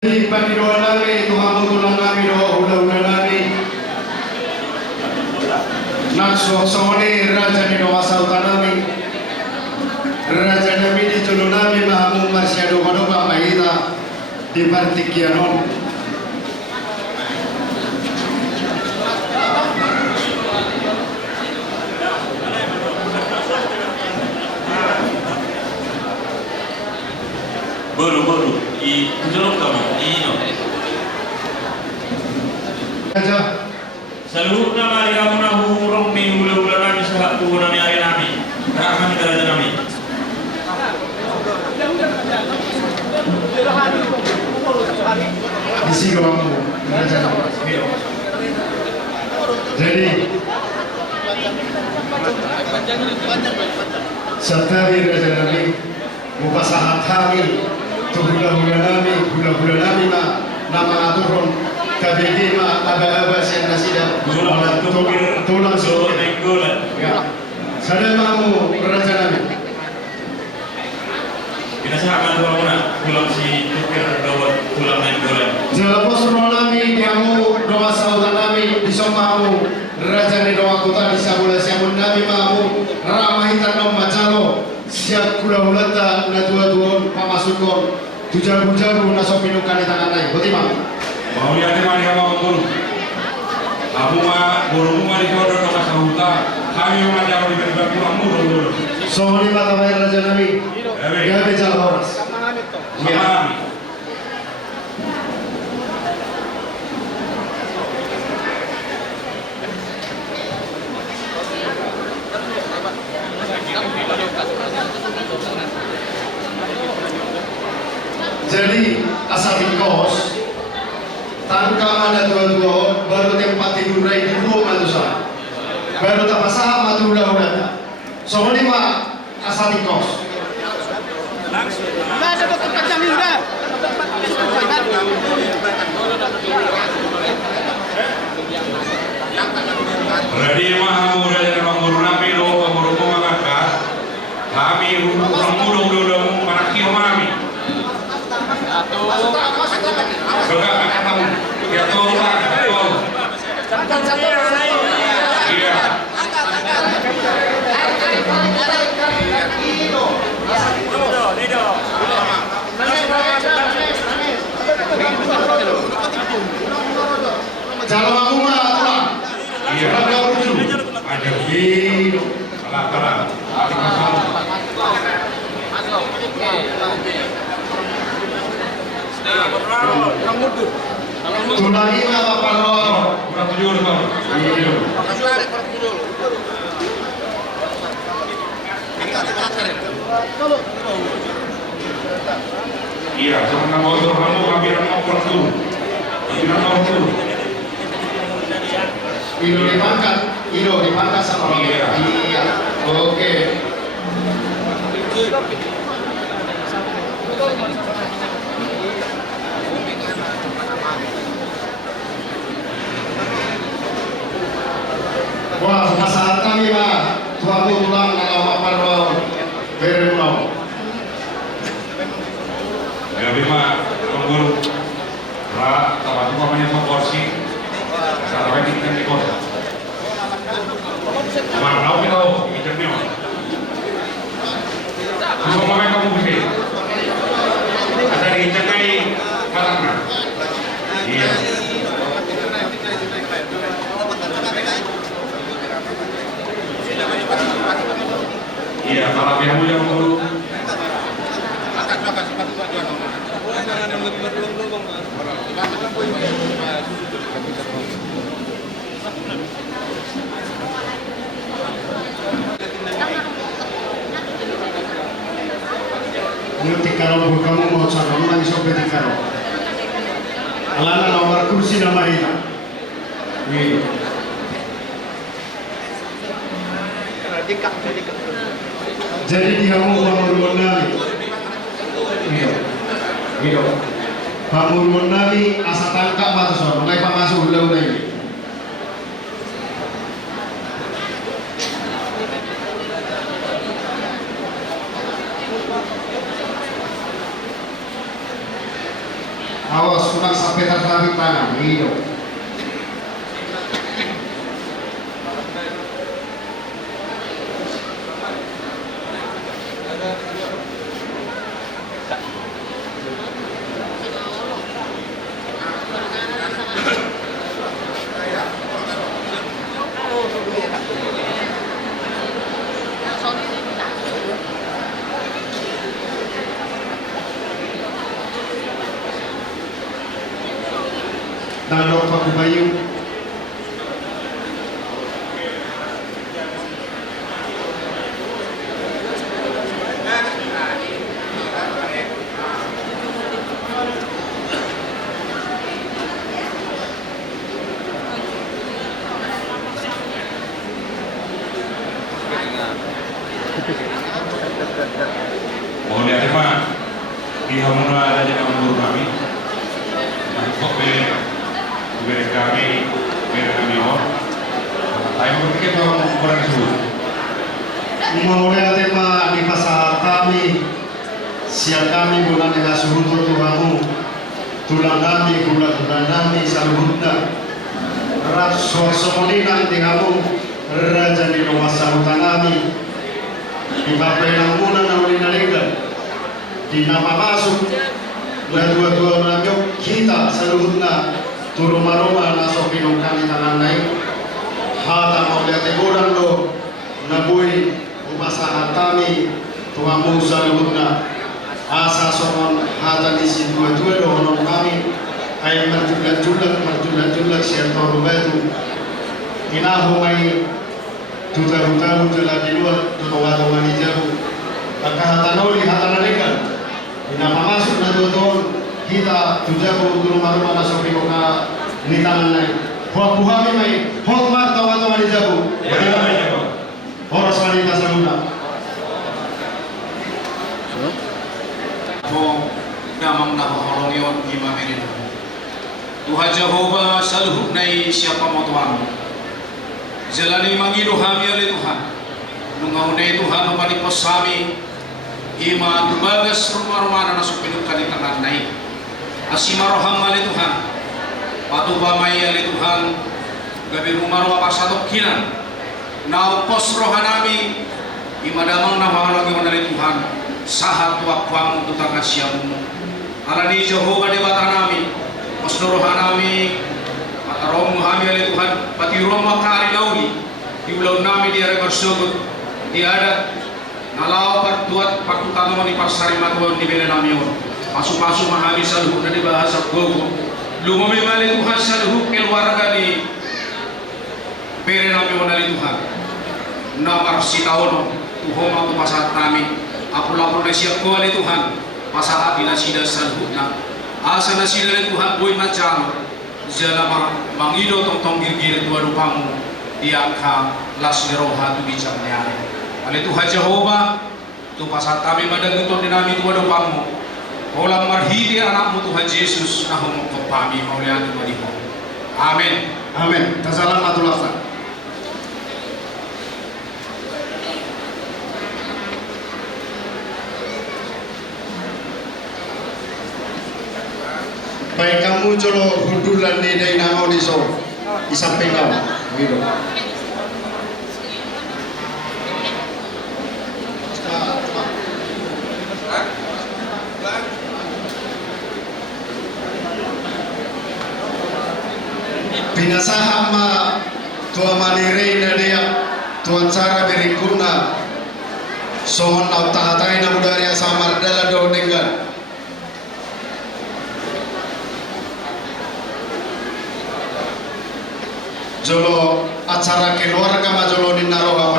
Panginoon namin, tumamutulang namin o ula-ula namin. Nagsosoni, Raja ni Nawasauta namin. Raja namin di tulo namin mahamong marsyado kano ba mahita di Partikyanon. Baru-baru i tujuh kamu ino. Raja, Seluruh nama di kamu nahu rompi ula-ula nami sahat tuh nami hari nami. Rahman kerajaan nami. isi kamu Raja. Jadi Satari Raja namin mupasahat kami hula-hula nami ma nama aturon kabigi ma aba-aba siya nasida tulang Sore tenggolan. ya sada mamu Raja namin Kita sama dua mana pulang si tukir dawat pulang tenggolan. jalapos nami diamu doa sautan nami disomamu Raja ni doa kota disabula siamun nami mamu ramahitan nom macalo siap kula-hulata na dua-duon pamasukon tujar-bujaru na sopinukan di tangan naik betul mak? Mau lihat mari kamu guru. Kamu mah guru mah di kodo doa sahuta. Kami mah jauh di berikan pulang guru. Sohoni mata bayar Raja nami gabe jaloras Sama. jadi asal kos tangka ada dua-dua baru tempat tidur rai di rumah manusia baru tak pasah matu udah sohoni mah asal kos Ada dokter kacang juga. Berarti mah kamu udah jadi guru nabi do guru mengangkat. Kami orang muda udah mana kio kami. Sudah akan tahu. Ya tahu lah. Iya. jalan aku mah tulang Iya. ada rujuk Ada hidup kalah. tunangi apa kalau Kurang tujuh orang. hidup Iya, sama motor kamu kami mau perlu. Tidak mau perlu. Ido dipangkat sama orang Iya. iya oke wah masalah kami mah suatu tulang kalau maparwau beremau Ya bima mengguru. Ra, tahu namanya porsi. Sampai kita di kota. Mana tahu kita hidupnya. Semua mereka kamu bisa. Ada di tengah matangnya. Iya. Iya, kalau kamu yang guru. Ngerti kalau kamu mau cara mana sobat kalau alana nomor kursi nama itu iya jadi dia mau pamurun nami iya pamurun nami asa tangkap atau soal mulai pamasuk ulang ini Awas kurang sampai tertarik tangan. Iyo. Nandok Pak Bayu. Mohon diterima di hamuna ada yang guru kami. Kok beri kami on. Saya berpikir bahwa kurang sulit. Mulai tema di pasal kami, siap kami bulan dengan suruh Tuhanmu, tulang kami bulan kami saluhunda. Ras suasana nanti kamu raja di rumah sahutan kami. Di bapak muna na ulinaligan. Di nama masuk na dua-dua menanggap kita saluhunda turuma-ruma nasok pinong kami tangan naik. Hata mau lihat teguran lo nabui upasahan kami Tuhanmu saluhunda asa somon hata di si dua-dua dohonom kami ay marjulat siya toro betu inaho may tuta-tuta jala di luar tutawa-tawa ni jaru pagkahatanoli hatanalikan inapamasok na doon kita tujago turuma-ruma nasok pinong ka ni tangan naik. Huwag buhami may hotmar tawa-tawa ni Jabu. Oras wanita sa luna. Mo namang napaharong yun imamerin. Tuhan Jehovah saluhuk na siapa mo Tuhan. Jalani mangido kami oleh Tuhan. Nungaunay Tuhan mapalipos kami. Ima tubagas rumah-rumah na nasupinong kanitangan na asimaroham oleh Tuhan. Patuba may ali Tuhan gabi rumaro pasadok kinan na pos rohanami imadamang nahawalag yung ali Tuhan sahat wakwang tutang asyamu alani Jehovah debata nami pos rohanami patarom kami ali Tuhan pati roma kari lauli di ulau nami di are bersyukur di adat nalau pertuat pakutano ni pasari matuan di bela nami masuk-masuk mahami saluh dari bahasa gogo lumami mali Tuhan saluhuk keluarga di pere nami onali Tuhan namar sitaono tuhoma tu pasahat nami apul-apul na siya ko ali Tuhan pasahat ina sida saluhuk na asa na sida ali Tuhan boy na jalo jala mangido tong girgir tuwa rupamu diangka las leroha tu bijak niari ali Tuhan Jehovah tu pasahat kami madanguton dinami tuwa rupamu Olam marhidi anakmu Tuhan Yesus nahum kepami maulian Tuhan. Amin. Amin. Tasalamat ulasa. Baik kamu jolo hudulan ni day nangau diso isamping kau. Gitu. Pinasaham tua manire na dia tuan cara berikuna sohon au tahatai na budaya samar dala do dengan jolo acara keluarga majolo di naroga